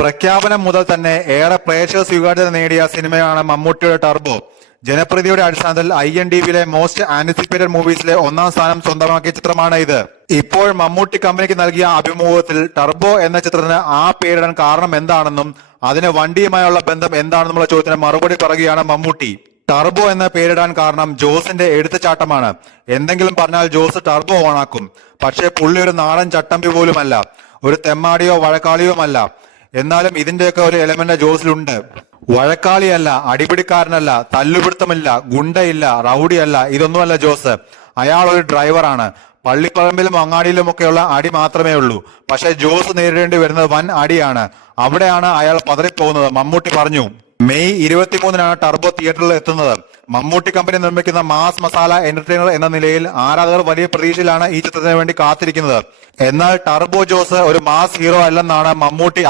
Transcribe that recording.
പ്രഖ്യാപനം മുതൽ തന്നെ ഏറെ പ്രേക്ഷക സ്വീകാര്യത നേടിയ സിനിമയാണ് മമ്മൂട്ടിയുടെ ടർബോ. ജനപ്രീതിയുടെ അടിസ്ഥാനത്തിൽ IMDbയിലെ മോസ്റ്റ് ആന്റിസിപ്പേറ്റഡ് മൂവീസിലെ ഒന്നാം സ്ഥാനം സ്വന്തമാക്കിയ ചിത്രമാണ് ഇത്. ഇപ്പോൾ മമ്മൂട്ടി കമ്പനിക്ക് നൽകിയ അഭിമുഖത്തിൽ ടർബോ എന്ന ചിത്രത്തിന് ആ പേരിടാൻ കാരണം എന്താണെന്നും അതിന് വണ്ടിയുമായുള്ള ബന്ധം എന്താണെന്നുള്ള ചോദ്യത്തിന് മറുപടി പറയുകയാണ് മമ്മൂട്ടി. ടർബോ എന്ന പേരിടാൻ കാരണം ജോസിന്റെ എടുത്തുചാട്ടമാണ്. എന്തെങ്കിലും പറഞ്ഞാൽ ജോസ് ടർബോ ഓണാക്കും. പക്ഷേ പുള്ളി ഒരു നാടൻ ചട്ടമ്പി പോലുമല്ല, ഒരു തെമ്മാടിയോ വഴക്കാളിയോമല്ല. എന്നാലും ഇതിന്റെയൊക്കെ ഒരു എലമെന്റ് ജോസിലുണ്ട്. വഴക്കാളിയല്ല, അടിപിടിക്കാരനല്ല, തല്ലുപിടുത്തമില്ല, ഗുണ്ടയില്ല, റൗഡിയല്ല, ഇതൊന്നുമല്ല ജോസ്. അയാൾ ഒരു ഡ്രൈവറാണ്. പള്ളിപ്പറമ്പിലും അങ്ങാടിയിലുമൊക്കെയുള്ള അടി മാത്രമേ ഉള്ളൂ. പക്ഷെ ജോസ് നേരിടേണ്ടി വരുന്നത് വൻ അടിയാണ്. അവിടെയാണ് അയാൾ പതറിപ്പോകുന്നത്, മമ്മൂട്ടി പറഞ്ഞു. മെയ് 23-നാണ് ടർബോ തിയേറ്ററിൽ എത്തുന്നത്. മമ്മൂട്ടി കമ്പനി നിർമ്മിക്കുന്ന മാസ് മസാല എന്റർടൈനർ എന്ന നിലയിൽ ആരാധകർ വലിയ പ്രതീക്ഷയിലാണ് ഈ ചിത്രത്തിന് വേണ്ടി കാത്തിരിക്കുന്നത്. എന്നാൽ ടർബോ ജോസ് ഒരു മാസ് ഹീറോ അല്ലെന്നാണ് മമ്മൂട്ടി